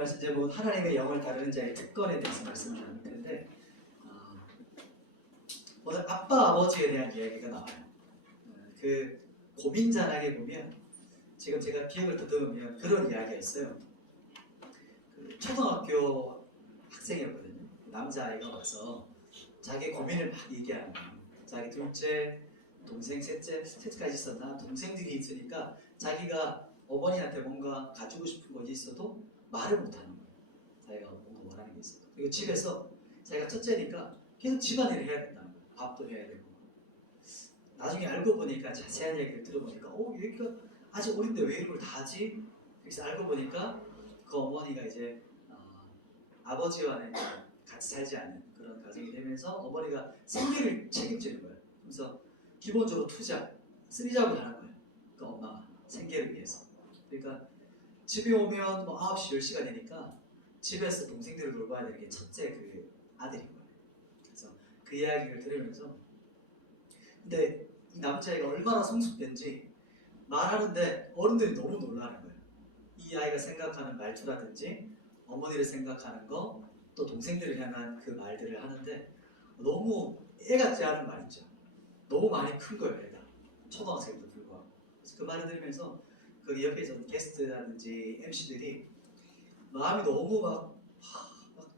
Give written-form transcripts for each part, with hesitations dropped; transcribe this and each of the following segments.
말씀 이제 뭐 하나님의 영을 다루는 자의 특권에 대해서 말씀을 나누는데 오늘 아빠 아버지에 대한 이야기가 나와요. 그 고민자락에 보면 지금 제가 기억을 더듬으면 그런 이야기였어요. 그 초등학교 학생이었거든요. 남자아이가 와서 자기 고민을 막 얘기하는 거예요. 자기 둘째, 동생, 셋째까지 있었나? 동생들이 있으니까 자기가 어머니한테 뭔가 가지고 싶은 것이 있어도 말을 못하는 거예요. 자기가 뭔가 원하는 게 있어도. 그리고 집에서 자기가 첫째니까 계속 집안일을 해야 된다는 거예요. 밥도 해야 되고. 나중에 알고 보니까 자세한 얘기를 들어보니까 얘가 아직 어린데 왜 이걸 다 하지? 그래서 알고 보니까 그 어머니가 이제 아버지와는 같이 살지 않는 그런 가정이 되면서 어머니가 생계를 책임지는 거예요. 그래서 기본적으로 투자, 쓰리잡을 하는 거예요. 그 엄마가 생계를 위해서. 그러니까 집에 오면 뭐 9시, 10시가 되니까 집에서 동생들을 돌봐야 되는 게 첫째 그 아들인 거예요. 그래서 그 이야기를 들으면서 근데 이 남자애가 얼마나 성숙된지 말하는데 어른들이 너무 놀라는 거예요. 이 아이가 생각하는 말투라든지 어머니를 생각하는 거 또 동생들을 향한 그 말들을 하는데 너무 애 같지 않은 말이죠. 너무 많이 큰 거예요, 애가. 초등학생도 불구하고. 그래서 그 말을 들으면서 그 옆에 있었던 게스트라든지 MC들이 마음이 너무 막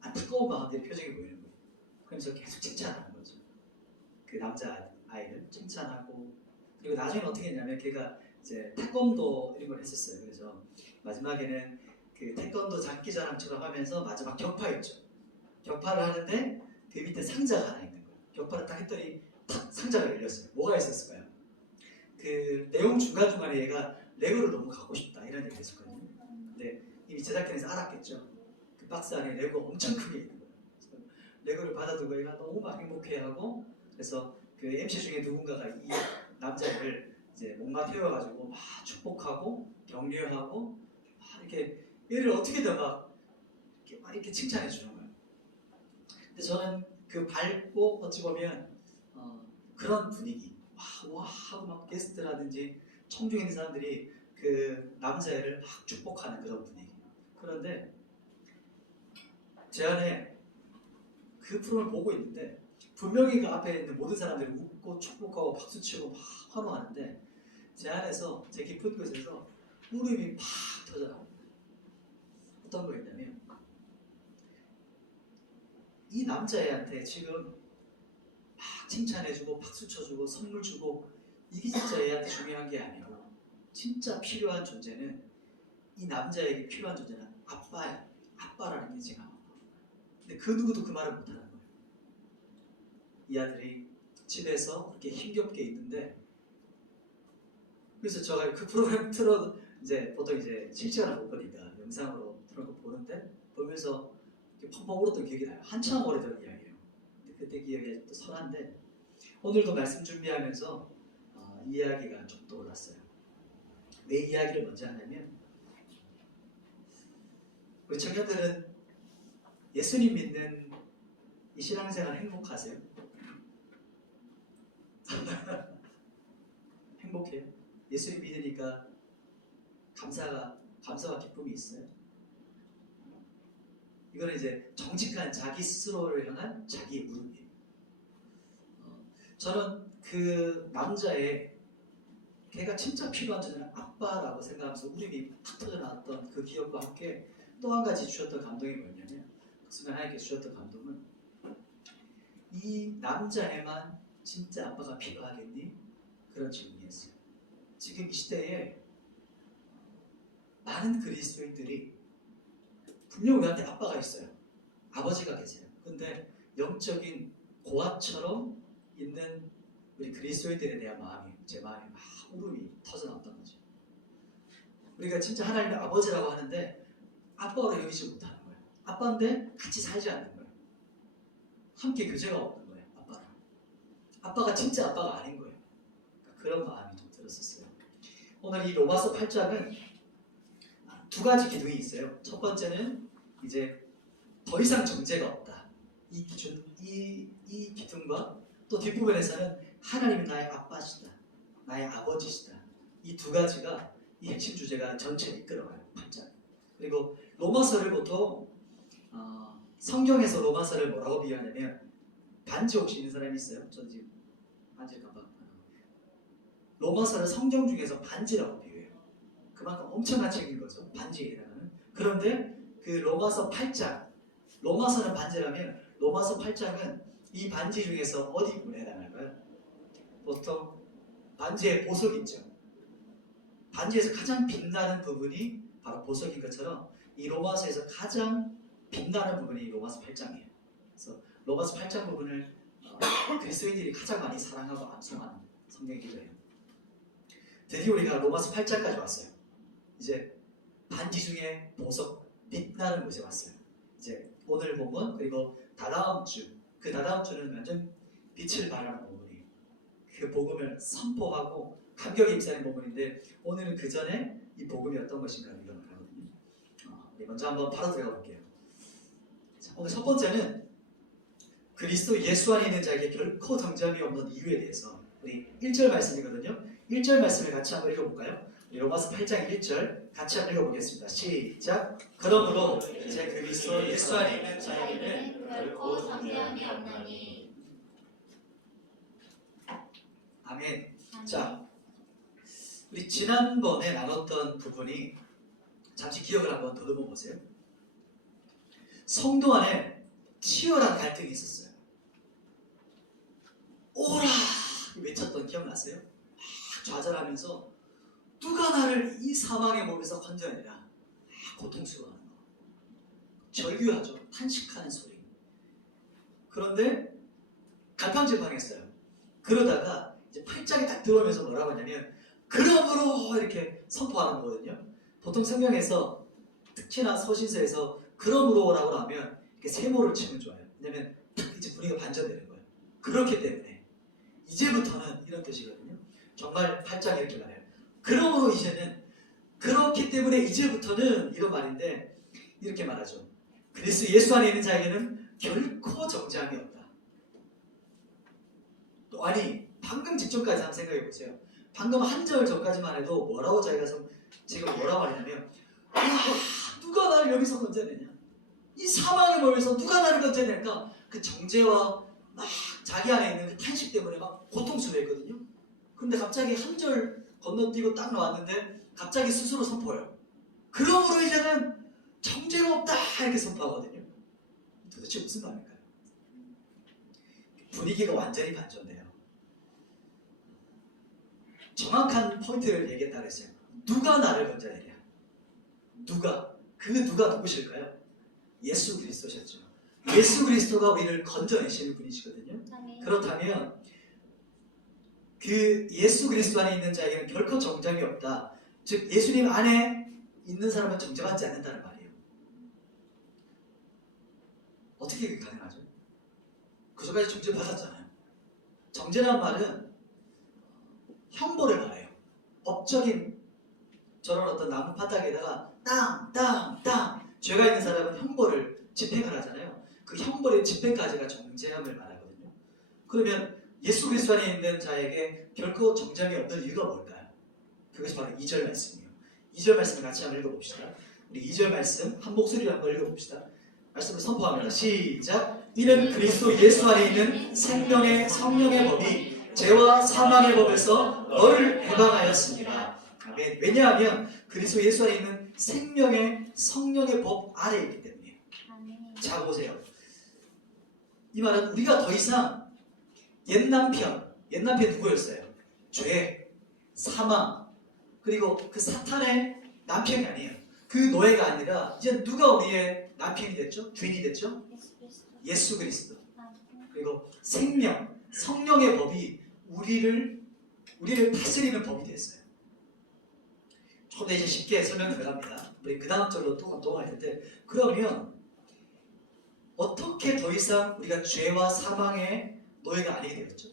안타까운 마음들의 표정이 보이는 거예요. 그러면서 계속 칭찬하는 거죠. 그 남자 아이를 칭찬하고 그리고 나중에 어떻게 했냐면 걔가 이제 태권도 이런 걸 했었어요. 그래서 마지막에는 그 태권도 장기자랑처럼 하면서 마지막 격파였죠. 격파를 하는데 그 밑에 상자가 하나 있는 거예요. 격파를 딱 했더니 탁 상자가 열렸어요. 뭐가 있었을까요? 그 내용 중간중간에 얘가 레고를 너무 갖고 싶다 이런 얘기를 했었거든요. 근데 이미 제작진에서 알았겠죠. 그 박스 안에 레고가 엄청 크게 있는 거예요. 그래서 레고를 받아두고 얘가 너무 막 행복해하고 그래서 그 MC 중에 누군가가 이 남자애를 이제 목마 태워가지고 막 축복하고 격려하고 막 이렇게 얘를 어떻게든 막 이렇게 칭찬해 주는 거예요. 근데 저는 그 밝고 어찌 보면 그런 분위기 와 하고 막 게스트라든지 청중에 있는 사람들이 그 남자애를 막 축복하는 그런 분위기. 그런데 제 안에 그 프로그램을 보고 있는데 분명히 그 앞에 있는 모든 사람들이 웃고 축복하고 박수치고 막 환호하는데 제 안에서 제 깊은 곳에서 울음이 팍 터져나옵니다. 어떤 거였냐면 이 남자애한테 지금 막 칭찬해주고 박수 쳐주고 선물 주고 이게 진짜 애한테 중요한 게 아니고 진짜 필요한 존재는 이 남자에게 필요한 존재는 아빠야. 아빠라는 게 지금. 근데 그 누구도 그 말을 못하는 거예요. 이 아들이 집에서 그렇게 힘겹게 있는데 그래서 제가 그 프로그램 틀어 이제 보통 이제 실시간을 못 보니까 영상으로 틀어놓고 보는데 보면서 펑펑 울었던 기억이 나요. 한참 오래전 이야기예요. 근데 그때 기억이 아직도 선한데 오늘도 말씀 준비하면서 이 이야기가 좀 떠올랐어요. 왜 이야기를 먼저 하냐면 우리 청년들은 예수님 믿는 이 신앙생활 행복하세요? 행복해요? 예수님 믿으니까 감사와 기쁨이 있어요? 이거는 이제 정직한 자기 스스로를 향한 자기의 물음이에요. 저는 그 남자의 걔가 진짜 필요한 존재는 아빠라고 생각하면서 울음이 팍 터져나왔던 그 기억과 함께 또 한 가지 주셨던 감동이 뭐냐면 그 순간 하나님께 주셨던 감동은 이 남자애만 진짜 아빠가 필요하겠니? 그런 질문이었어요. 지금 이 시대에 많은 그리스도인들이 분명 우리한테 아빠가 있어요. 아버지가 계세요. 근데 영적인 고아처럼 있는 우리 그리스도인들에 대한 마음이 제 마음에 막 울음이 터져나왔던 거죠. 우리가 진짜 하나님의 아버지라고 하는데 아빠로 여기지 못하는 거예요. 아빠인데 같이 살지 않는 거예요. 함께 교제가 없는 거예요. 아빠랑. 아빠가 진짜 아빠가 아닌 거예요. 그러니까 그런 마음이 좀 들었었어요. 오늘 이 로마서 8장은 두 가지 기둥이 있어요. 첫 번째는 이제 더 이상 정죄가 없다. 이 기둥과 또 뒷부분에서는 하나님이 나의 아빠시다. 나의 아버지시다. 이 두 가지가 이 핵심 주제가 전체를 이끌어가요. 8장. 그리고 로마서를 보통 성경에서 로마서를 뭐라고 비유하냐면, 반지 혹시 있는 사람이 있어요? 전 지금 반지를 깜빡. 로마서를 성경 중에서 반지라고 비유해요. 그만큼 엄청난 책인 거죠. 반지라는. 그런데 그 로마서 8장, 로마서는 반지라면 로마서 8장은 이 반지 중에서 어디 부분에 해당할까요? 보통 반지의 보석 있죠. 반지에서 가장 빛나는 부분이 바로 보석인 것처럼 이 로마서에서 가장 빛나는 부분이 로마서 8장이에요. 그래서 로마서 8장 부분을 그리스도인들이 가장 많이 사랑하고 암송하는 성경이기도 해요. 드디어 우리가 로마서 8장까지 왔어요. 이제 반지 중에 보석 빛나는 곳에 왔어요. 이제 오늘 본문 그리고 다다음 주, 그 다다음 주는 완전 빛을 발하는 본문이에요. 그 복음을 선포하고 감격에 입사하는 본문인데, 오늘은 그 전에 이 복음이 어떤 것인가 이런 걸 하거든요. 먼저 한번 바로 들어가 볼게요. 자, 오늘 첫 번째는 그리스도 예수 안에 있는 자에게 결코 정죄함이 없는 이유에 대해서, 우리 1절 말씀이거든요. 1절 말씀을 같이 한번 읽어볼까요? 로마서 8장 1절 같이 한번 읽어보겠습니다. 시작. 그러므로 이제 그리스도 예수 안에 있는 자에게는 결코 정죄함이 없나니. 아멘. 자, 우리 지난번에 나눴던 부분이 잠시 기억을 한번 더듬어 보세요. 성도 안에 치열한 갈등이 있었어요. 오라 외쳤던 기억나세요? 막 좌절하면서 누가 나를 이 사망의 몸에서 건져내라. 고통스러워하는 거. 절규하죠. 탄식하는 소리. 그런데 갈팡질팡했어요. 그러다가 이제 8장이 딱 들어오면서 뭐라고 하냐면 그러므로 이렇게 선포하는 거거든요. 보통 성경에서 특히나 서신서에서 그러므로라고 하면 이렇게 세모를 치면 좋아요. 왜냐면 딱 이제 분위기가 반전되는 거예요. 그렇기 때문에 이제부터는 이런 뜻이거든요. 정말 8장이 이렇게 말해요. 그러므로 이제는, 그렇기 때문에 이제부터는 이런 말인데 이렇게 말하죠. 그리스도 예수 안에 있는 자에게는 결코 정죄함이 없다. 또 아니 방금 직전까지 한번 생각해 보세요. 방금 한 절 전까지만 해도 뭐라고 자기가 지금 뭐라고 하냐면 누가 나를 여기서 건져내냐, 이 사망의 몸에서 누가 나를 건져낼까, 그 정죄와 막 자기 안에 있는 그 탄식 때문에 막 고통스러워했거든요. 그런데 갑자기 한 절 건너뛰고 딱 나왔는데 갑자기 스스로 선포해요. 그러므로 이제는 정죄가 없다 이렇게 선포하거든요. 도대체 무슨 말일까요? 분위기가 완전히 반전돼요. 정확한 포인트를 얘기했다 그랬어요. 누가 나를 건져내냐? 누가? 그 누가 누구실까요? 예수 그리스도셨죠. 예수 그리스도가 우리를 건져내시는 분이시거든요. 그렇다면 그 예수 그리스도 안에 있는 자에게는 결코 정죄함이 없다. 즉 예수님 안에 있는 사람은 정죄받지 않는다는 말이에요. 어떻게 그게 가능하죠? 그 전까지 정죄받았잖아요. 정죄란 말은 형벌을 말해요. 법적인 저런 어떤 나무 바닥에다가 땅 죄가 있는 사람은 형벌을 집행을 하잖아요. 그 형벌의 집행까지가 정죄함을 말하거든요. 그러면 예수 그리스도 안에 있는 자에게 결코 정죄함이 없는 이유가 뭘까요? 그것이 바로 2절 말씀이에요. 2절 말씀을 같이 한번 읽어봅시다. 우리 2절 말씀 한 목소리로 한번 읽어봅시다. 말씀을 선포합니다. 시작. 이는 그리스도 예수 안에 있는 생명의 성령의 법이 죄와 사망의 법에서 너를 해방하였습니다. 아멘. 왜냐하면 그리스도 예수 안에 있는 생명의 성령의 법 아래에 있기 때문이에요. 자 보세요. 이 말은 우리가 더 이상 옛 남편 누구였어요? 죄, 사망, 그리고 그 사탄의 남편이 아니에요. 그 노예가 아니라 이제 누가 우리의 남편이 됐죠? 주인이 됐죠? 예수 그리스도. 그리고 생명, 성령의 법이 우리를 다스리는 법이 됐어요. 조금 더 이제 쉽게 설명 들어갑니다. 우리 그 다음 절로 또 넘어갈 텐데, 그러면 어떻게 더 이상 우리가 죄와 사망의 노예가 아니게 되었죠?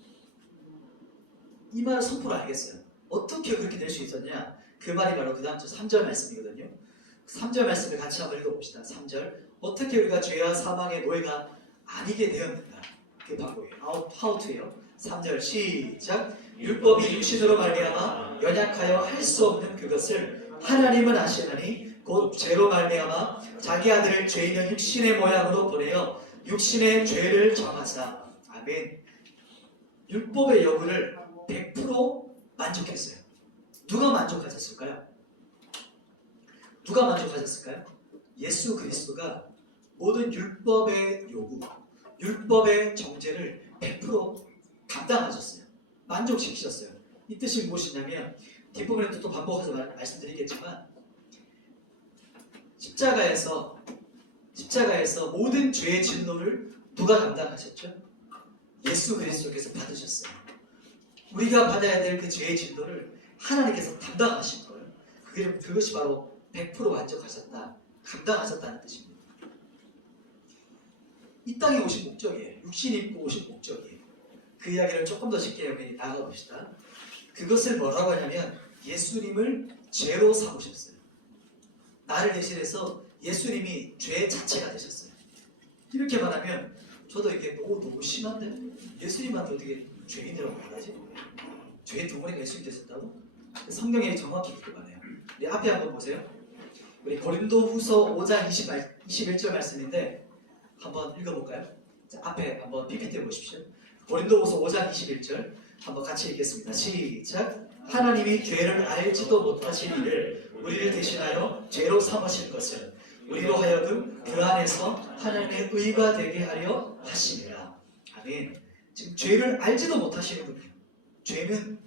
이 말을 선포를 알겠어요. 어떻게 그렇게 될 수 있었냐? 그 말이 바로 그 다음 절 3절 말씀이거든요. 3절 말씀을 같이 한번 읽어봅시다. 3절. 어떻게 우리가 죄와 사망의 노예가 아니게 되었는가? 그 방법이에요. How to요? 3절 시작. 율법이 육신으로 말미암아 연약하여 할 수 없는 그것을 하나님은 아시나니 곧 죄로 말미암아 자기 아들을 죄 있는 육신의 모양으로 보내어 육신의 죄를 정하사. 아멘. 율법의 여부를 100% 만족했어요. 누가 만족하셨을까요? 누가 만족하셨을까요? 예수 그리스도가 모든 율법의 요구, 율법의 정죄를 100% 감당하셨어요. 만족시키셨어요. 이 뜻이 무엇이냐면 뒷부분에도 또 반복해서 말씀드리겠지만 십자가에서 모든 죄의 진노를 누가 감당하셨죠? 예수 그리스도께서 받으셨어요. 우리가 받아야 될 그 죄의 진노를 하나님께서 담당하신 거예요. 그것이 바로 100% 만족하셨다, 감당하셨다는 뜻입니다. 이 땅에 오신 목적이에요. 육신 입고 오신 목적이에요. 그 이야기를 조금 더 쉽게 우리 나가봅시다. 그것을 뭐라고 하냐면 예수님을 죄로 삼으셨어요. 나를 대신해서 예수님이 죄 자체가 되셨어요. 이렇게 말하면 저도 이게 너무 심한데 예수님한테 어떻게 죄인이라고 말하지? 죄의 덩어리가 예수님 되셨다고? 성경에 정확히 그렇게 말해요. 우리 앞에 한번 보세요. 우리 고린도후서 5장 21절 말씀인데 한번 읽어볼까요? 자, 앞에 한번 PPT 보십시오. 고린도후서 5장 21절 한번 같이 읽겠습니다. 시작. 하나님이 죄를 알지도 못하신 이를 우리를 대신하여 죄로 삼으실 것을 우리로 하여금 그 안에서 하나님의 의가 되게 하려 하심이라. 아멘. 지금 죄를 알지도 못하시는 분이에요. 죄는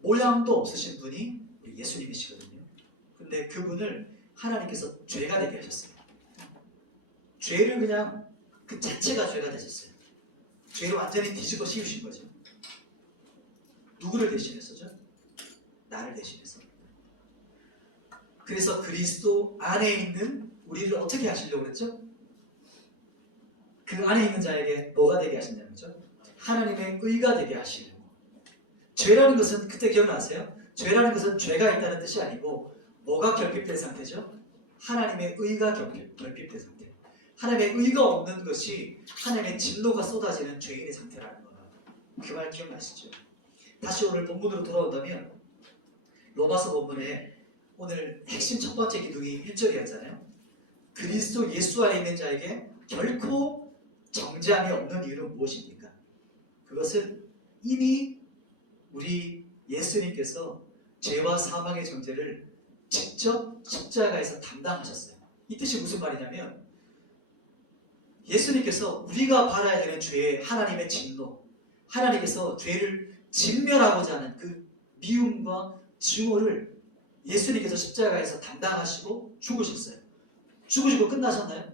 모양도 없으신 분이 우리 예수님이시거든요. 근데 그분을 하나님께서 죄가 되게 하셨어요. 죄를 그냥 그 자체가 죄가 되셨어요. 죄를 완전히 뒤집어 씌우신 거죠. 누구를 대신해서죠? 나를 대신해서. 그래서 그리스도 안에 있는 우리를 어떻게 하시려고 그랬죠? 그 안에 있는 자에게 뭐가 되게 하신다는 거죠? 하나님의 의가 되게 하시려고. 죄라는 것은 그때 기억나세요? 죄라는 것은 죄가 있다는 뜻이 아니고 뭐가 결핍된 상태죠? 하나님의 의가 결핍된 상태. 하나님의 의가 없는 것이 하나님의 진노가 쏟아지는 죄인의 상태라는 거예요. 그 말 기억나시죠? 다시 오늘 본문으로 돌아온다면 로마서 본문에 오늘 핵심 첫 번째 기둥이 1절이었잖아요. 그리스도 예수 안에 있는 자에게 결코 정죄함이 없는 이유는 무엇입니까? 그것은 이미 우리 예수님께서 죄와 사망의 정죄를 직접 십자가에서 담당하셨어요. 이 뜻이 무슨 말이냐면 예수님께서 우리가 받아야 되는 죄의 하나님의 진노, 하나님께서 죄를 진멸하고자 하는 그 미움과 증오를 예수님께서 십자가에서 담당하시고 죽으셨어요. 죽으시고 끝나셨나요?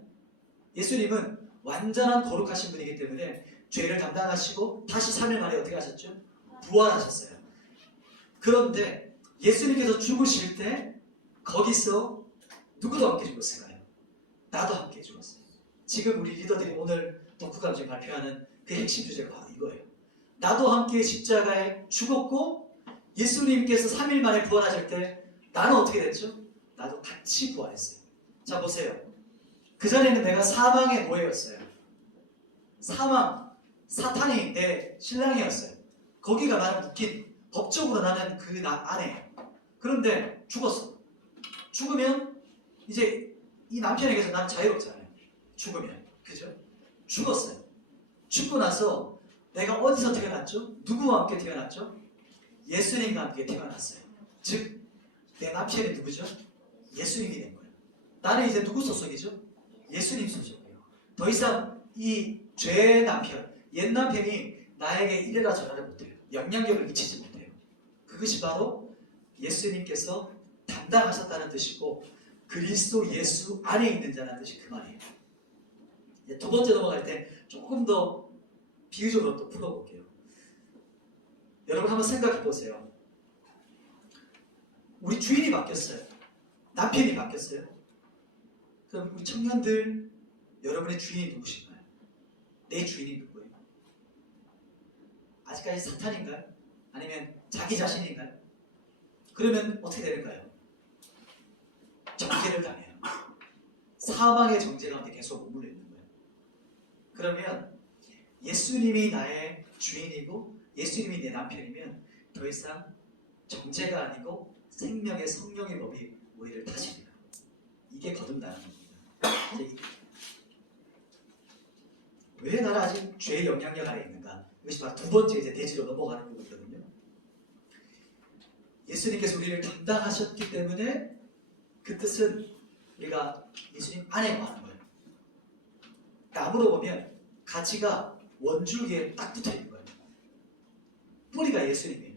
예수님은 완전한 거룩하신 분이기 때문에 죄를 담당하시고 다시 3일 만에 어떻게 하셨죠? 부활하셨어요. 그런데 예수님께서 죽으실 때 거기서 누구도 함께 죽었을까요? 나도 함께 죽었어요. 지금 우리 리더들이 오늘 독후감 중에 발표하는 그 핵심 주제가 바로 이거예요. 나도 함께 십자가에 죽었고 예수님께서 3일 만에 부활하실 때 나는 어떻게 됐죠? 나도 같이 부활했어요. 자 보세요. 그전에는 내가 사망의 노예였어요. 사탄이 내 신랑이었어요. 거기가 나를 묶인, 법적으로 나는 그 아내예요. 그런데 죽었어. 죽으면 이제 이 남편에게서 나는 자유롭잖아요. 죽으면. 그죠? 죽었어요. 죽고 나서 내가 어디서 태어났죠? 누구와 함께 태어났죠? 예수님과 함께 태어났어요. 즉, 내 남편이 누구죠? 예수님이 된 거예요. 나는 이제 누구 소속이죠? 예수님 소속이에요. 더 이상 이 죄의 남편, 옛 남편이 나에게 이래라 저래라 못해요. 영향력을 미치지 못해요. 그것이 바로 예수님께서 담당하셨다는 뜻이고 그리스도 예수 안에 있는 자라는 뜻이 그 말이에요. 이제 두 번째 넘어갈 때 조금 더 비유적으로 또 풀어볼게요. 여러분 한번 생각해 보세요. 우리 주인이 바뀌었어요. 남편이 바뀌었어요. 그럼 우리 청년들 여러분의 주인이 누구신가요? 내 주인이 누구예요? 아직까지 사탄인가요? 아니면 자기 자신인가요? 그러면 어떻게 되는가요? 정죄를 당해요. 사망의 정죄 가운데 계속 머물러 있는 거예요. 그러면 예수님이 나의 주인이고 예수님이 내 남편이면 더 이상 정죄가 아니고 생명의 성령의 법이 우리를 다스립니다. 이게 거듭나는 겁니다. 이제 왜 나는 아직 죄의 영향력 아래 있는가? 이것이 바로 두 번째 이제 대지로 넘어가는 부분이거든요. 예수님께서 우리를 담당하셨기 때문에 그 뜻은 우리가 예수님 안에 거하는 거예요. 나무로 보면 가지가 원줄기에 딱 붙어 있는 거예요. 뿌리가 예수님이에요.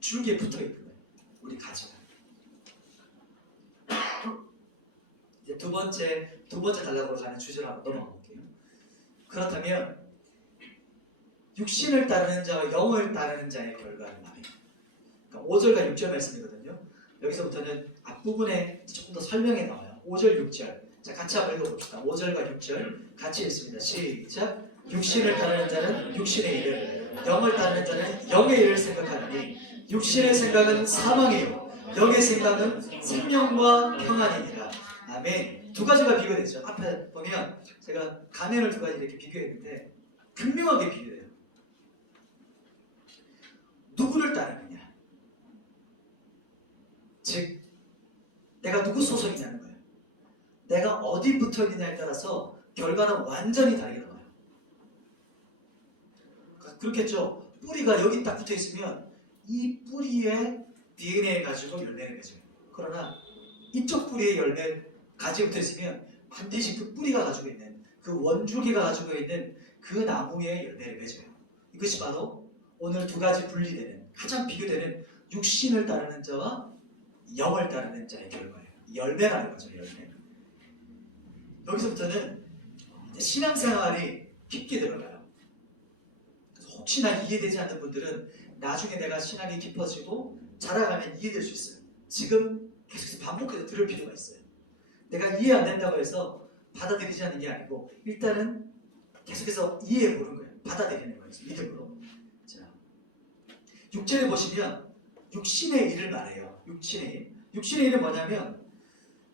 줄기에 붙어 있는 거예요. 우리 가지가. 이제 두 번째 단락으로 가는 주제로 한번 넘어가 볼게요. 그렇다면 육신을 따르는 자와 영을 따르는 자의 결과는 말이에요. 그러니까 5절과 6절 말씀이거든요. 여기서부터는 앞부분에 조금 더 설명이 나와요. 5절, 6절. 자, 같이 한번 읽어봅시다. 5절과 6절 같이 읽습니다. 시작. 육신을 따르는 자는 육신의 일을, 영을 따르는 자는 영의 일을 생각하느니 육신의 생각은 사망이요 영의 생각은 생명과 평안이니라. 아멘. 두 가지가 비교되죠. 앞에 보면 제가 가면을 두 가지 이렇게 비교했는데 분명하게 비교해요. 누구를 따르느냐, 즉 내가 누구 소속이냐는 거예요. 내가 어디 붙어 있느냐에 따라서 결과는 완전히 다르게 나와요. 그렇겠죠. 뿌리가 여기 딱 붙어 있으면 이 뿌리에 DNA 가지고 열매를 맺어요. 그러나 이쪽 뿌리에 열매 가지 붙어 있으면 반드시 그 뿌리가 가지고 있는, 그 원줄기가 가지고 있는 그 나무에 열매를 맺어요. 이것이 바로 오늘 두 가지 분리되는, 가장 비교되는 육신을 따르는 자와 영을 따르는 자의 결과예요. 열매라는 거죠. 열매. 여기서부터는 신앙생활이 깊게 들어가요. 혹시나 이해되지 않는 분들은 나중에 내가 신앙이 깊어지고 자라가면 이해될 수 있어요. 지금 계속해서 반복해서 들을 필요가 있어요. 내가 이해 안 된다고 해서 받아들이지 않는 게 아니고 일단은 계속해서 이해해 보는 거예요. 받아들이는 거예요. 믿음으로. 자, 6절에 보시면 육신의 일을 말해요. 육신의 일. 육신의 일은 뭐냐면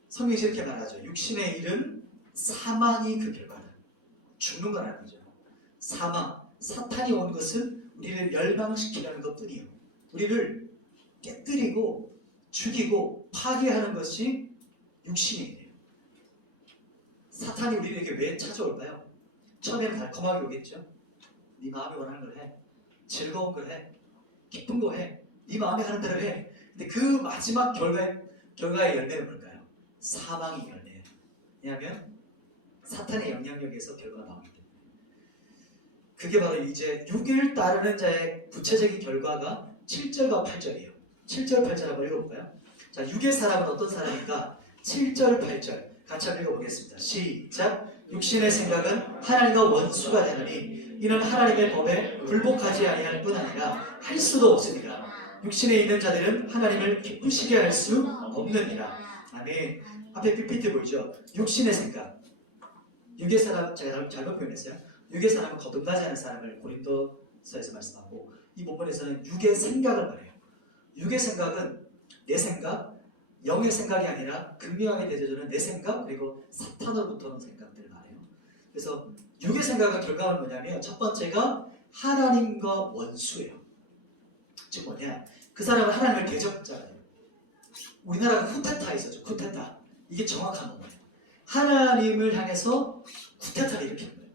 성경에서 이렇게 말하죠. 육신의 일은 사망이 그 결과다. 죽는 거라는 거죠. 사망. 사탄이 온 것은 우리를 멸망시키려는 것뿐이에요. 우리를 깨뜨리고 죽이고 파괴하는 것이 육신의 일이에요. 사탄이 우리에게 왜 찾아올까요? 처음에는 달콤하게 오겠죠. 네 마음이 원하는 걸 해. 즐거운 걸 해. 기쁜 거 해. 네 마음에 하는 대로 해. 근데 그 마지막 결과의 열매는 뭘까요? 사망의 열매예요. 왜냐하면 사탄의 영향력에서 결과가 나오기 때문에. 그게 바로 이제 6일 따르는 자의 구체적인 결과가 7절과 8절이에요. 7절, 8절 한번 읽어볼까요? 자, 6의 사람은 어떤 사람인가? 7절, 8절 같이 한번 읽어보겠습니다. 시작! 육신의 생각은 하나님과 원수가 되느니 이는 하나님의 법에 굴복하지 아니할 뿐 아니라 할 수도 없으니라. 육신에 있는 자들은 하나님을 기쁘시게 할 수 없느니라. 아멘. 앞에 PPT 보이죠? 육신의 생각. 6의 사람, 제가 잘못 표현했어요. 6의 사람은 거듭나지 않은 사람을 고린도서에서 말씀하고, 이 본문에서는 6의 생각을 말해요. 6의 생각은 내 생각, 영의 생각이 아니라 극명하게 대조되는 내 생각, 그리고 사탄으로부터 오는 생각들을 말해요. 그래서 6의 생각의 결과는 뭐냐면 첫 번째가 하나님과 원수예요. 즉 뭐냐? 그 사람은 하나님을 대적자예요. 우리나라가 쿠데타 있었죠. 쿠데타. 이게 정확한 거예요. 하나님을 향해서 쿠데타를 일으키는 거예요.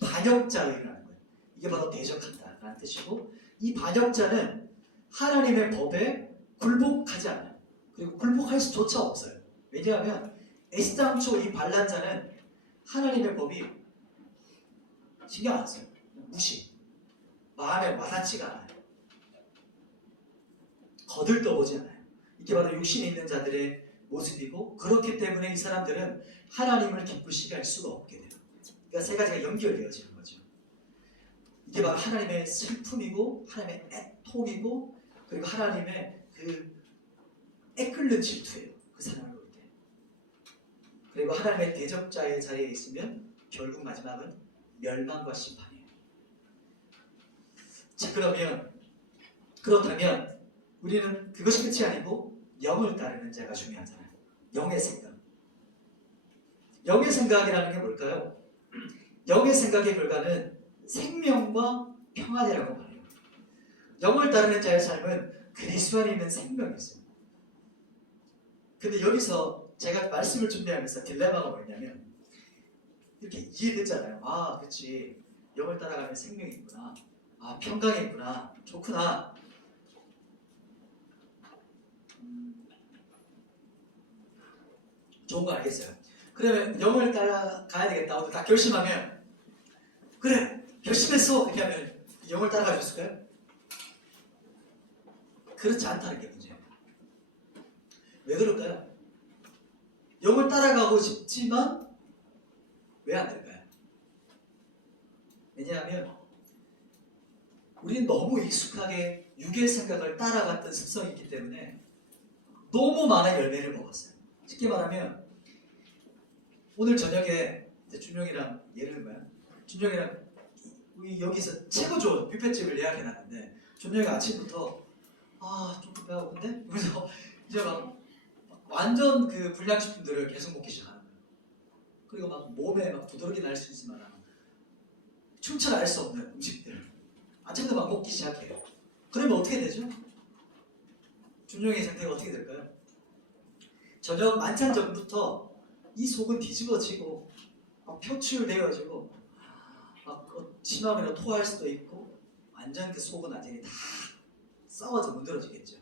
반역자를 일어나는 거예요. 이게 바로 대적한다라는 뜻이고, 이 반역자는 하나님의 법에 굴복하지 않아요. 그리고 굴복할 수조차 없어요. 왜냐하면 애시당초 이 반란자는 하나님의 법이 신경 안 써요. 무시. 마음에 와닿지가 않아요. 거들떠보지 않아요. 이게 바로 육신에 있는 자들의 모습이고, 그렇기 때문에 이 사람들은 하나님을 기쁘시게 할 수가 없게 돼요. 그러니까 세 가지가 연결되어지는 거죠. 이게 바로 하나님의 슬픔이고, 하나님의 애통이고, 그리고 하나님의 그 애끓는 질투예요. 그 사람을 볼 때. 그리고 하나님의 대적자의 자리에 있으면 결국 마지막은 멸망과 심판이에요. 자, 그렇다면 우리는 그것이 끝이 아니고 영을 따르는 자가 중요하잖아요. 영의 생각. 영의 생각이라는 게 뭘까요? 영의 생각의 결과는 생명과 평안이라고 말해요. 영을 따르는 자의 삶은 그리스도 안에 있는 생명이 있어요. 근데 여기서 제가 말씀을 준비하면서 딜레마가 뭐였냐면 이렇게 이해됐잖아요. 아, 그렇지. 영을 따라가면 생명이 있구나. 아, 평강이 있구나. 좋구나. 좋은 거 알겠어요. 그러면 영을 따라가야 되겠다. 오늘 딱 결심하면 그래, 결심했어. 이렇게 하면 영을 따라갈 수 있을까요? 그렇지 않다는 게 문제예요. 왜 그럴까요? 영을 따라가고 싶지만 왜 안 될까요? 왜냐하면 우리는 너무 익숙하게 육의 생각을 따라갔던 습성이 있기 때문에 너무 많은 열매를 먹었어요. 쉽게 말하면 오늘 저녁에 준영이랑 예를 들면 준영이랑 우리 여기서 최고 좋은 뷔페집을 예약해놨는데 준영이가 아침부터 좀 배가 고픈데? 그래서 이제 막 완전 그 불량식품들을 계속 먹기 시작하는 거예요. 그리고 막 몸에 막 두드러기 날 수 있을 만한 춤춰 알 수 없는 음식들 아침부터 막 먹기 시작해요. 그러면 어떻게 되죠? 준영의 상태가 어떻게 될까요? 저녁 만찬 전부터 이 속은 뒤집어지고 막 표출되어지고 막 심하면 토할 수도 있고 완전 그 속은 완전히 다 싸워서 문드러지겠죠.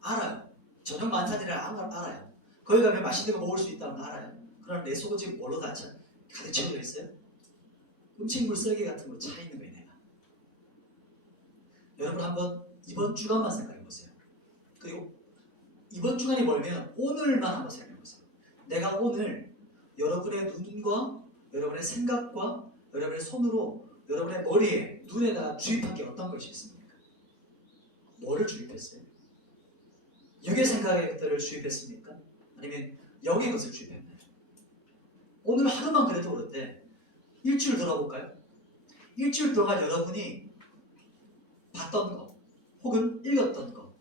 알아요. 저녁 만찬이라 알아요. 거기 가면 맛있는 거 먹을 수 있다는 거 알아요. 그럼 내 속은 지금 뭘로 가득 채워져 있어요? 음식물 쓰레기 같은 거 차 있는 거예요, 내가. 여러분 한번 이번 주간만 생각해 보세요. 그리고 이번 주간이 멀면 오늘만 한번 생각해 보세요. 내가 오늘 여러분의 눈과 여러분의 생각과 여러분의 손으로 여러분의 머리에 눈에다 주입한 게 어떤 것이 있습니까? 뭐를 주입했어요? 육의 생각들을 주입했습니까? 아니면 영의 것을 주입했나요? 오늘 하루만 그래도 그런데 일주일 돌아볼까요? 일주일 동안 여러분이 봤던 거 혹은 읽었던 거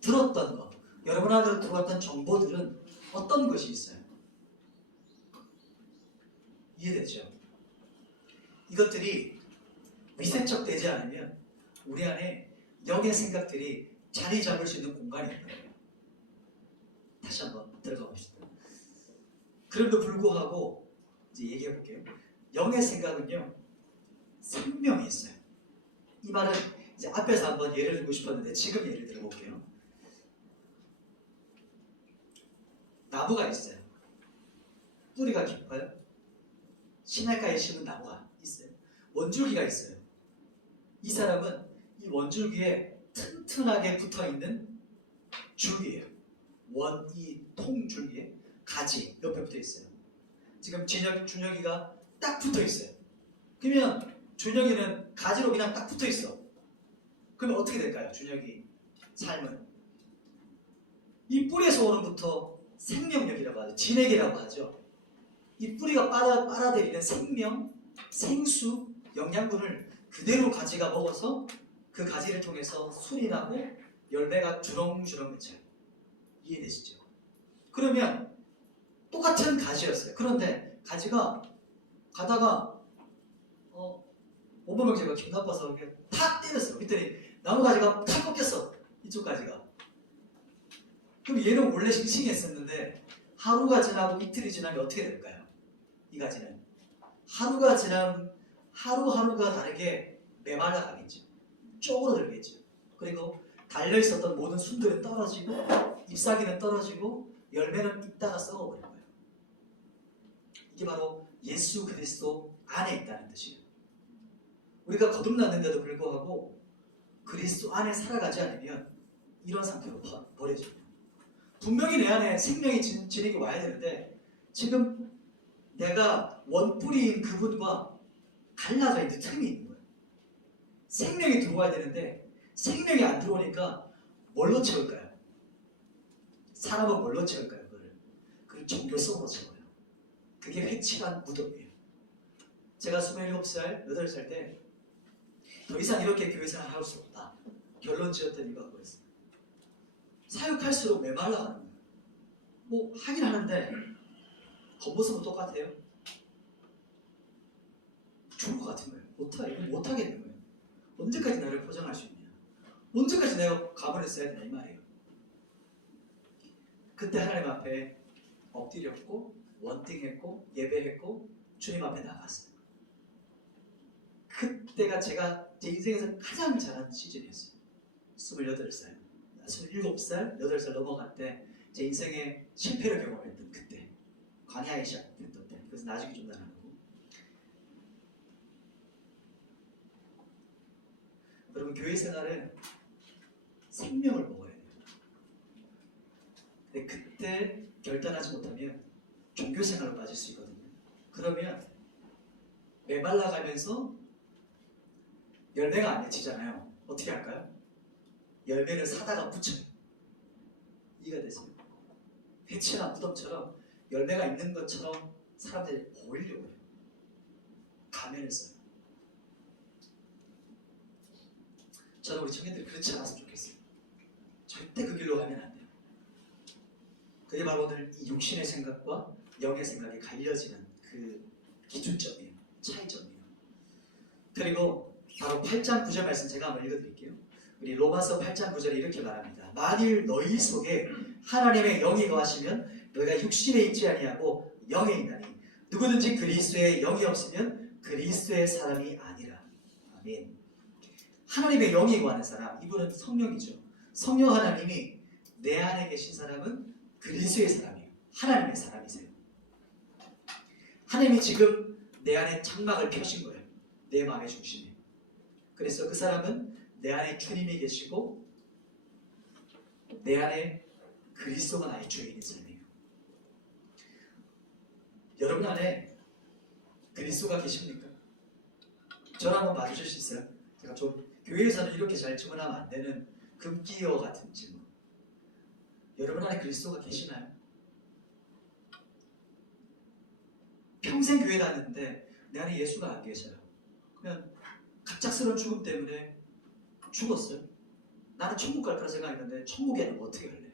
들었던 거 여러분 안으로 들어갔던 정보들은 어떤 것이 있어요? 이해됐죠? 이것들이 위세척되지 않으면 우리 안에 영의 생각들이 자리 잡을 수 있는 공간이 있는 거예요. 다시 한번 들어가 봅시다. 그럼에도 불구하고 이제 얘기해 볼게요. 영의 생각은요 생명이 있어요. 이 말은 이제 앞에서 한번 예를 들고 싶었는데 지금 예를 들어볼게요. 나무가 있어요. 뿌리가 깊어요. 시냇가에 심은 나무가 있어요. 원줄기가 있어요. 이 사람은 이 원줄기에 튼튼하게 붙어있는 줄기예요. 이 통줄기에 가지 옆에 붙어 있어요. 지금 준혁이가 딱 붙어 있어요. 그러면 준혁이는 가지로 그냥 딱 붙어 있어. 그러면 어떻게 될까요? 준혁이 삶은 이 뿌리에서 오는부터 생명력이라고 하죠. 진액이라고 하죠. 이 뿌리가 빨아들이는 생명, 생수, 영양분을 그대로 가지가 먹어서 그 가지를 통해서 순이 나고 열매가 주렁주렁 맺혀요. 이해되시죠? 그러면 똑같은 가지였어요. 그런데 가지가 가다가 온몸명제가 기분 나빠서 이렇게 탁 때렸어요. 그랬더니 나무 가지가 탁 꺾였어. 이쪽 가지가. 그럼 얘는 원래 싱싱했었는데 하루가 지나고 이틀이 지나면 어떻게 될까요? 이 가지는 하루가 지나면 하루하루가 다르게 메말라 가겠죠. 쪼그러들겠죠. 그리고 달려있었던 모든 순들은 떨어지고 잎사귀는 떨어지고 열매는 있다가 썩어버린 거예요. 이게 바로 예수 그리스도 안에 있다는 뜻이에요. 우리가 거듭났는데도 불구하고 그리스도 안에 살아가지 않으면 이런 상태로 버려져요. 분명히 내 안에 생명이 진액이 와야 되는데 지금 내가 원뿌리인 그분과 갈라져 있는 틈이 있는 거예요. 생명이 들어와야 되는데 생명이 안 들어오니까 뭘로 채울까요? 사람은 뭘로 채울까요? 그걸 종교성으로 채워요. 그게 회칠한 무덤이에요. 제가 27살, 8살 때 더 이상 이렇게 교회 생활을 할 수 없다. 결론 지었던 이유가 그거였어요. 사역할수록 메말라가는 거예요. 뭐 하긴 하는데 겉모습은 똑같아요. 죽을 것 같은 거예요. 못하겠는 거예요. 언제까지 나를 포장할 수 있냐. 언제까지 내가 가만히 있어야 되나 이 말이에요. 그때 하나님 앞에 엎드렸고 원띵했고 예배했고 주님 앞에 나갔어요. 그때가 제가 제 인생에서 가장 잘한 시즌이었어요. 28살, 27살, 8살 넘어갈 때 제 인생의 실패를 경험했던 그때, 광야의 시작했던 때. 그래서 나중에 좀 나누고. 여러분, 교회 생활은 생명을 먹어야 돼요. 근데 그때 결단하지 못하면 종교 생활로 빠질 수 있거든요. 그러면 메말라가면서 열매가 안 맺히잖아요. 어떻게 할까요? 열매를 사다가 붙여요. 이해가 되세요? 해체나 무덤처럼 열매가 있는 것처럼 사람들이 보이려고 해요. 가면을 써요. 저는 우리 청년들이 그렇지 않았으면 좋겠어요. 절대 그 길로 가면 안 돼요. 그게 바로 오늘 이 육신의 생각과 영의 생각이 갈려지는 그 기준점이에요. 차이점이에요. 그리고 바로 8장 9절 말씀 제가 한번 읽어드릴게요. 우리 로마서 8장 9절에 이렇게 말합니다. 만일 너희 속에 하나님의 영이 거하시면 너희가 육신에 있지 아니하고 영에 있나니 누구든지 그리스도의 영이 없으면 그리스도의 사람이 아니라. 아멘. 하나님의 영이 거하는 사람, 이분은 성령이죠. 성령 하나님이 내 안에 계신 사람은 그리스도의 사람이에요. 하나님의 사람이세요. 하나님이 지금 내 안에 장막을 펴신 거예요. 내 마음의 중심에. 그래서 그 사람은 내 안에 주님이 계시고 내 안에 그리스도가 나의 주인인 삶이에요. 여러분 안에 그리스도가 계십니까? 저를 한번 봐주실 수 있어요? 제가 좀 교회에서는 이렇게 잘 질문하면 안 되는 금기어 같은 질문. 여러분 안에 그리스도가 계시나요? 평생 교회 다녔는데 내 안에 예수가 안 계셔요. 그냥 갑작스러운 죽음 때문에 죽었어요. 나는 천국 갈 거라 생각했는데 천국에는 어떻게 갈래요?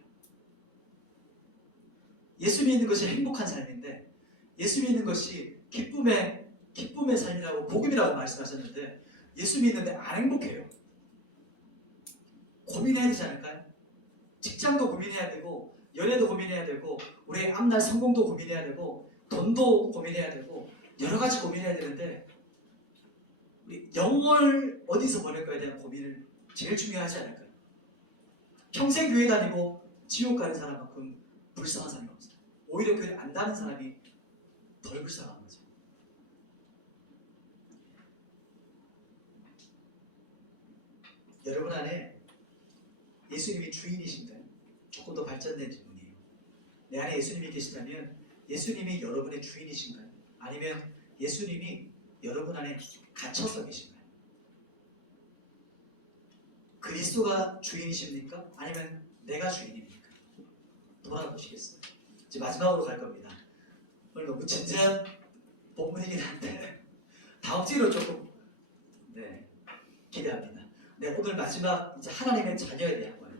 예수 믿는 것이 행복한 삶인데 예수 믿는 것이 기쁨의 삶이라고 복음이라고 말씀하셨는데 예수 믿는데 안 행복해요. 고민해야 되지 않을까요? 직장도 고민해야 되고 연애도 고민해야 되고 우리의 앞날 성공도 고민해야 되고 돈도 고민해야 되고 여러 가지 고민해야 되는데 우리 영을 어디서 보낼 거에 대한 고민을 제일 중요하지 않을까요? 평생 교회 다니고 지옥 가는 사람만큼 불쌍한 사람이 없어요. 오히려 교회 안 다니는 사람이 덜 불쌍한 거죠. 여러분 안에 예수님이 주인이신가요? 조금 더 발전된 질문이에요. 내 안에 예수님이 계시다면 예수님이 여러분의 주인이신가요? 아니면 예수님이 여러분 안에 갇혀서 계신가요? 그리스도가 주인이십니까? 아니면 내가 주인입니까? 돌아보시겠어요? 이제 마지막으로 갈 겁니다. 오늘 너무 진지한 본문이긴 한데 다음 주로 조금 기대합니다. 오늘 마지막 이제 하나님의 자녀에 대한 거예요.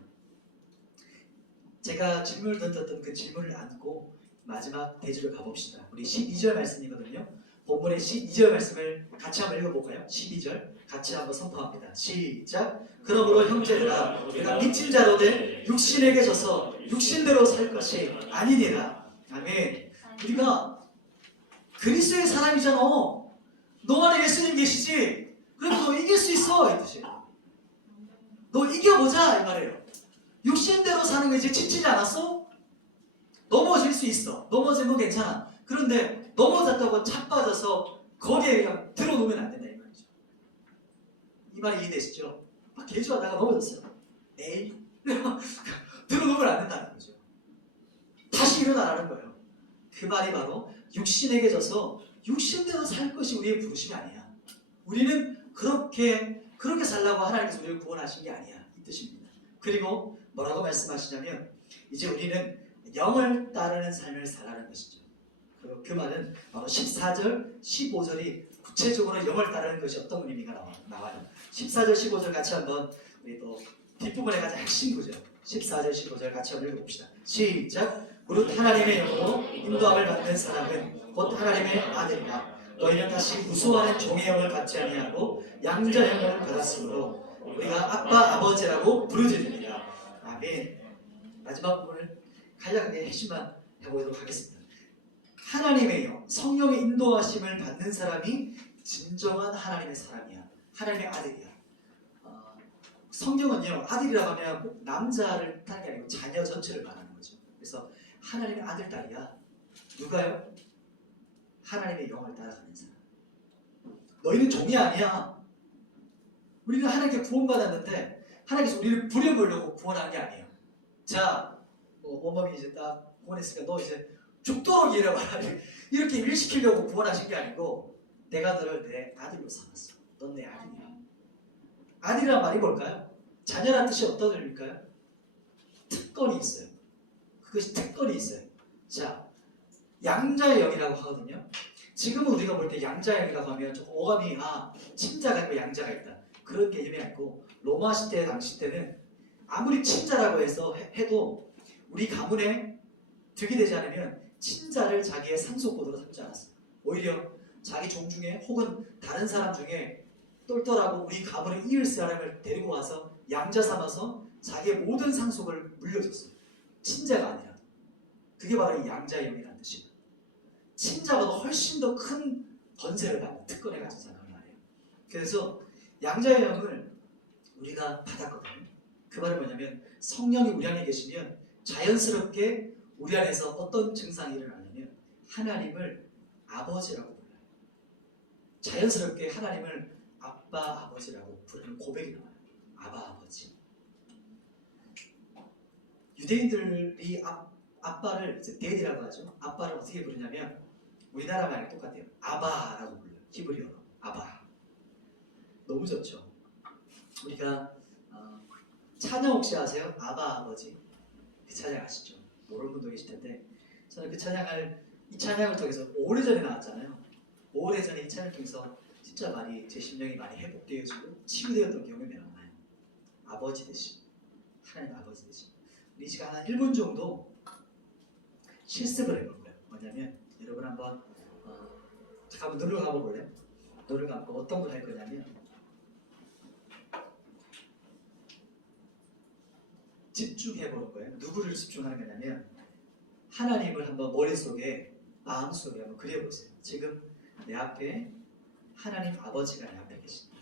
제가 질문을 던졌던 그 질문을 안고 마지막 대주를 가봅시다. 우리 12절 말씀이거든요. 본문의 12절 말씀을 같이 한번 읽어볼까요? 12절 같이 한번 선포합니다. 시작. 그러므로 형제들아 우리가 미친 자로 된 육신에게 져서 육신대로 살 것이 아니니라. 아멘. 우리가 그리스도의 사람이잖아. 너 안에 예수님 계시지? 그럼 너 이길 수 있어 이 뜻이에요. 너 이겨보자 이 말이에요. 육신대로 사는 거 이제 지치지 않았어? 넘어질 수 있어. 넘어지면 괜찮아. 그런데 넘어졌다고 자빠져서 거기에 그냥 들어놓으면 안 된다 이 말이죠. 이 말이 이해되시죠? 막 개주하다가 넘어졌어요. 에이 들어놓으면 안 된다는 거죠. 다시 일어나라는 거예요. 그 말이 바로 육신에게 져서 육신대로 살 것이 우리의 부르심이 아니야. 우리는 그렇게 살라고 하나님께서 우리를 구원하신 게 아니야 이 뜻입니다. 그리고 뭐라고 말씀하시냐면 이제 우리는 영을 따르는 삶을 살라는 것이죠. 그 말은 바로 14절, 15절이 구체적으로 영을 따르는 것이 어떤 의미가 나와요. 14절, 15절 같이 한번 우리 또 뒷부분에 가장 핵심 구절 14절, 15절 같이 한번 읽어봅시다. 시작. 무릇 하나님의 영으로 인도함을 받는 사람은 곧 하나님의 아들이라. 너희는 다시 무수하는 종의 영을 받지 아니하고 양자 영을 받았으므로 우리가 아빠 아버지라고 부르짖느니라. 아멘. 마지막 부분을 간략하게 핵심만 해보도록 하겠습니다. 하나님의 영, 성령의 인도하심을 받는 사람이 진정한 하나님의 사람이야. 하나님의 아들이야. 성경은요, 아들이라고 하면 꼭 남자를 뜻하는 게 아니고 자녀 전체를 말하는 거죠. 그래서 하나님의 아들, 딸이야. 누가요? 하나님의 영을 따라가는 사람. 너희는 종이 아니야. 우리는 하나님께 구원받았는데 하나님께서 우리를 부려보려고 구원한 게 아니에요. 자, 원범이 이제 딱 구원했으니까 너 이제 죽도록 일해라. 이렇게 일시키려고 구원하신 게 아니고 내가 너를 내 아들로 삼았어. 넌 내 아들이야. 아들이란 말이 뭘까요? 자녀란 뜻이 어떤 의미일까요? 특권이 있어요. 그것이 특권이 있어요. 자, 양자의 영이라고 하거든요. 지금은 우리가 볼 때 양자의 영이라고 하면 조금 어감이 친자가 있고 양자가 있다. 그런 개념이 아니고 로마 시대 당시 때는 아무리 친자라고 해서 해도 우리 가문에 득이 되지 않으면 친자를 자기의 상속권으로 삼지 않았어요. 오히려 자기 종 중에 혹은 다른 사람 중에 똘똘하고 우리 가문을 이을 사람을 데리고 와서 양자 삼아서 자기의 모든 상속을 물려줬어요. 친자가 아니라. 그게 바로 이 양자의 영이라는 뜻입니다. 친자보다 훨씬 더 큰 권세를 받는 특권을 가진 사람을 말해요. 그래서 양자의 영을 우리가 받았거든요. 그 말은 뭐냐면 성령이 우리 안에 계시면 자연스럽게 우리 안에서 어떤 증상이 일어나냐면 하나님을 아버지라고 불러요. 자연스럽게 하나님을 아빠 아버지라고 부르는 고백이 나와요. 아바 아버지. 유대인들이 아빠를 데디라고 하죠. 아빠를 어떻게 부르냐면 우리나라 말이 똑같아요. 아바라고 불러요. 히브리어로 아바. 너무 좋죠. 우리가 찬양 혹시 아세요? 아바 아버지. 그 찬양 아시죠? 모르는 분도 계실 텐데 저는 이 찬양을 통해서 오래전에 나왔잖아요. 오래전에 이 찬양을 통해서 진짜 많이 제 심령이 많이 회복되어지고 치유되었던 경험이 많아요. 아버지 대신 하나님 아버지 대신 우리 지금 한 1분 정도 실습을 해볼 거예요. 뭐냐면 여러분 한번 잠깐만 눈을 감아볼래요? 눈을 감고 어떤 걸 할 거냐면 집중해보는 거예요. 누구를 집중하는 거냐면 하나님을 한번 머릿속에 마음속에 한번 그려보세요. 지금 내 앞에 하나님 아버지가 내 앞에 계십니다.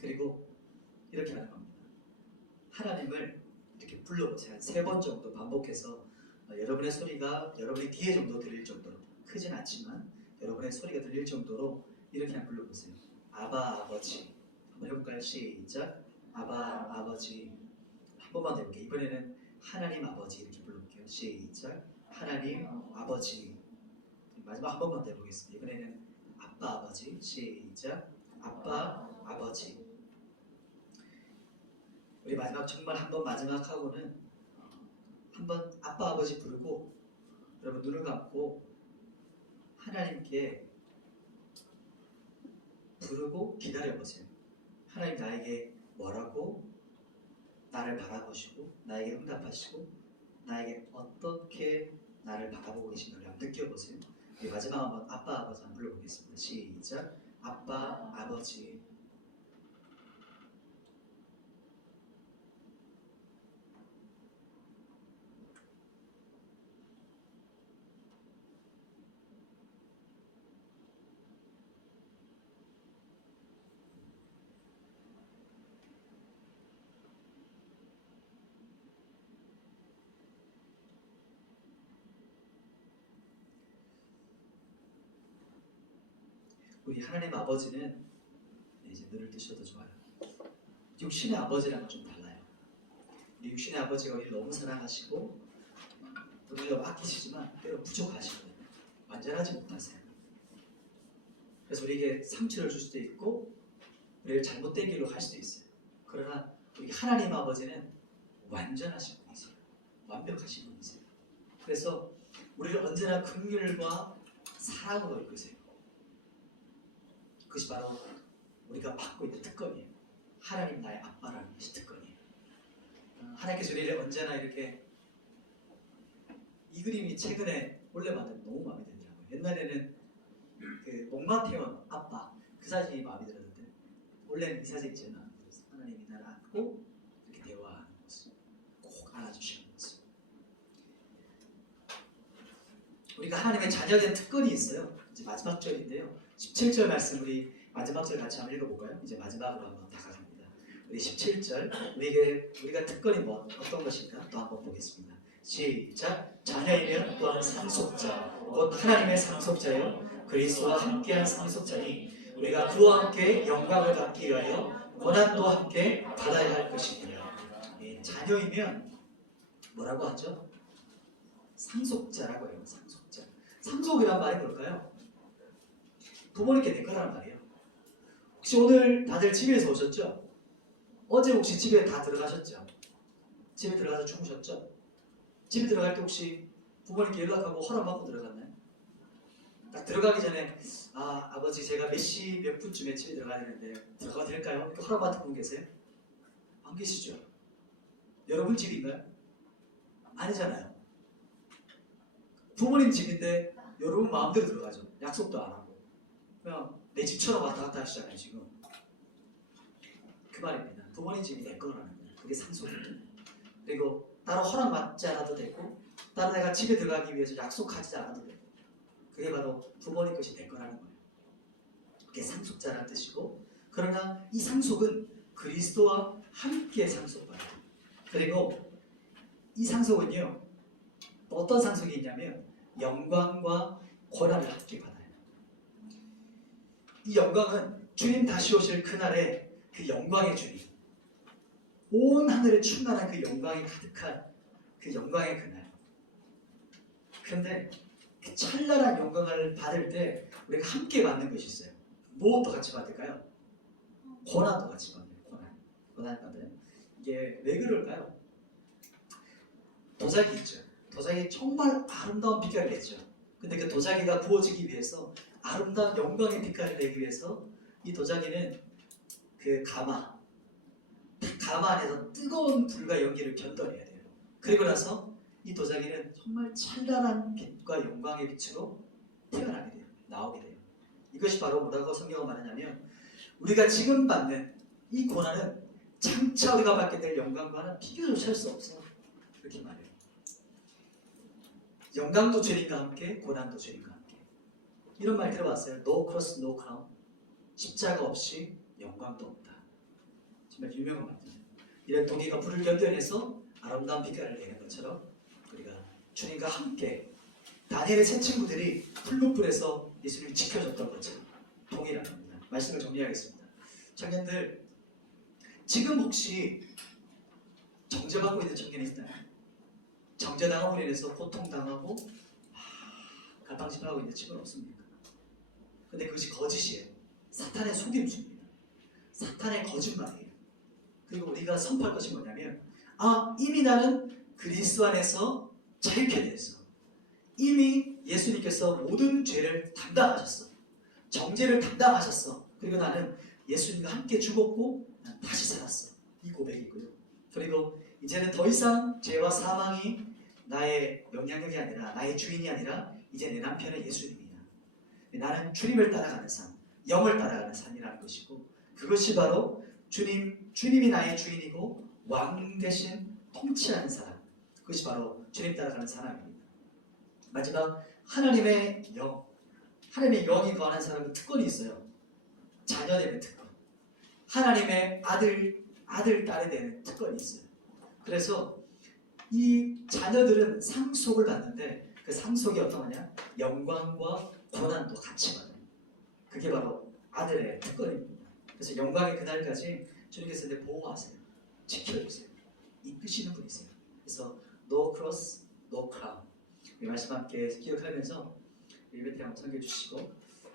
그리고 이렇게 하는 겁니다. 하나님을 이렇게 불러보세요. 한 3번 정도 반복해서 여러분의 소리가 여러분의 귀에 정도 들릴 정도로 크진 않지만 여러분의 소리가 들릴 정도로 이렇게 한번 불러보세요. 아바 아버지. 한번 해볼까요? 시작. 아바 아버지. 한 번만 더 해볼게요. 이번에는 하나님 아버지 이렇게 불러볼게요. 시작. 하나님 아버지. 마지막 한 번만 더 해보겠습니다. 이번에는 아빠 아버지. 시작. 아빠 아버지. 우리 마지막 정말 한 번 마지막 하고는 한번 아빠 아버지 부르고 여러분 눈을 감고 하나님께 부르고 기다려보세요. 하나님 나에게 뭐라고 나를 바라보시고 나에게 응답하시고 나에게 어떻게 나를 바라보고 계신가를 한번 느껴보세요. 우리 마지막 한번 아빠 아버지 한번 불러보겠습니다. 시작. 아빠 아버지. 우리 하나님 아버지는 이제 눈을 뜨셔도 좋아요. 육신의 아버지랑은 좀 달라요. 우리 육신의 아버지가 우리를 너무 사랑하시고 우리를 너무 아끼시지만 때로 부족하시거든요. 완전하지 못하세요. 그래서 우리에게 상처를 줄 수도 있고 우리를 잘못된 길로 갈 수도 있어요. 그러나 우리 하나님 아버지는 완전하신 분이세요. 완벽하신 분이세요. 그래서 우리를 언제나 긍휼과 사랑으로 이끄세요. 그것이 바로 우리가 받고 있는 특권이에요. 하나님 나의 아빠라는 것이 특권이에요. 하나님께서 우리를 언제나 이렇게 이 그림이 최근에 원래 만든 너무 마음에 들더라고요. 옛날에는 그 목마 태원 아빠 그 사진이 마음에 들었는데 원래는 이 사진이 제일 마음에 들었어요. 하나님이 나를 안고 이렇게 대화하는 모습 꼭 안아주시는 우리가 하나님의 자녀된 특권이 있어요. 이제 마지막 절인데요. 17절 말씀 우리 마지막 절 같이 한번 읽어볼까요? 이제 마지막으로 한번 다가갑니다. 우리 17절 우리가 특권이 어떤 것인가 또 한번 보겠습니다. 시작. 자녀이면 또한 상속자 곧 하나님의 상속자요 그리스도와 함께한 상속자니 우리가 그와 함께 영광을 받기 위하여 고난도 함께 받아야 할 것이니라. 자녀이면 뭐라고 하죠? 상속자라고 해요. 상속자. 상속이란 말이 뭘까요? 부모님께 내 거라는 말이에요. 혹시 오늘 다들 집에서 오셨죠? 어제 혹시 집에 다 들어가셨죠? 집에 들어가서 주무셨죠? 집에 들어갈 때 혹시 부모님께 연락하고 허락받고 들어갔나요? 딱 들어가기 전에 아버지 제가 몇 분쯤에 집에 들어가야 되는데 들어가도 될까요? 이렇게 허락받은 분 계세요? 안 계시죠? 여러분 집인가요? 아니잖아요. 부모님 집인데 여러분 마음대로 들어가죠. 약속도 안 하고 그냥 내 집처럼 왔다 갔다 하시잖아요. 지금 그 말입니다. 부모님 집이 내 거라는 거예요. 그게 상속입니다. 그리고 따로 허락받지 않아도 되고 따로 내가 집에 들어가기 위해서 약속하지 않아도 되고 그게 바로 부모님 것이 내 거라는 거예요. 그게 상속자라는 뜻이고 그러나 이 상속은 그리스도와 함께 상속받아요. 그리고 이 상속은요 어떤 상속이 있냐면 영광과 고난을 함께 받아요. 이 영광은 주님 다시 오실 그날에 그 영광의 주님 온 하늘에 충만한 그 영광이 가득한 그 영광의 그날. 그런데 그 찬란한 영광을 받을 때 우리가 함께 받는 것이 있어요. 무엇도 같이 받을까요? 고난도 같이 받아요. 고난 받아요. 이게 왜 그럴까요? 도자기 있죠. 도자기 정말 아름다운 빛깔을 내죠. 근데 그 도자기가 구워지기 위해서 아름다운 영광의 빛깔을 내기 위해서 이 도자기는 그 가마 안에서 뜨거운 불과 연기를 견뎌내야 돼요. 그리고 나서 이 도자기는 정말 찬란한 빛과 영광의 빛으로 태어나게 돼요. 나오게 돼요. 이것이 바로 뭐라고 성경은 말하냐면 우리가 지금 받는 이 고난은 장차 우리가 받게 될 영광과는 비교조차 할 수 없어. 그렇게 말해요. 영광도 주님과 함께 고난도 주님과 함께. 이런 말 들어봤어요? No cross, no crown. 십자가 없이 영광도 없다. 정말 유명한 말이죠. 이런 동기가 불을 견뎌내서 아름다운 빛깔을 내는 것처럼 우리가 주님과 함께 다니엘의 세 친구들이 풀무불에서 예수님을 지켜줬던 것처럼 동일한 겁니다. 말씀을 정리하겠습니다. 청년들 지금 혹시 정죄받고 있는 청년이 있나요? 정죄당함으로 인해서 고통당하고 갈팡질팡하고 있는 친구는 없습니까? 근데 그것이 거짓이에요. 사탄의 속임수입니다. 사탄의 거짓말이에요. 그리고 우리가 선포할 것이 뭐냐면 이미 나는 그리스도 안에서 자유케 됐어. 이미 예수님께서 모든 죄를 담당하셨어. 정죄를 담당하셨어. 그리고 나는 예수님과 함께 죽었고 난 다시 살았어. 이 고백이고요. 그리고 이제는 더 이상 죄와 사망이 나의 영향력이 아니라 나의 주인이 아니라 이제 내 남편은 예수님이야. 나는 주님을 따라가는 삶, 영을 따라가는 삶이라는 것이고 그것이 바로 주님이 나의 주인이고 왕 대신 통치하는 사람. 그것이 바로 주님 따라가는 사람입니다. 마지막 하나님의 영이 거하는 사람은 특권이 있어요. 자녀 되는 특권. 하나님의 아들, 딸이 되는 특권이 있어요. 그래서 이 자녀들은 상속을 받는데 그 상속이 어떤 거냐? 영광과 고난도 같이 받아요. 그게 바로 아들의 특권입니다. 그래서 영광의 그날까지 주님께서 내 보호하세요. 지켜주세요. 이끄시는 분이세요. 그래서 no cross, no crown. 이 말씀 함께 기억하면서 예배 때 한번 섬겨주시고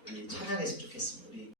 우리 찬양했으면 좋겠습니다. 우리